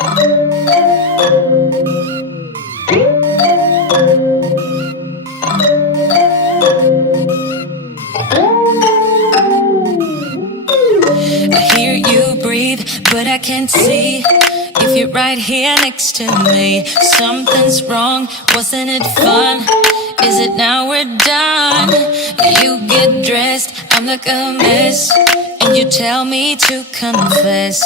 I hear you breathe, but I can't see if you're right here next to me. Something's wrong, wasn't it fun? Is it now we're done? You get dressed, I'm like a mess, and you tell me to confess.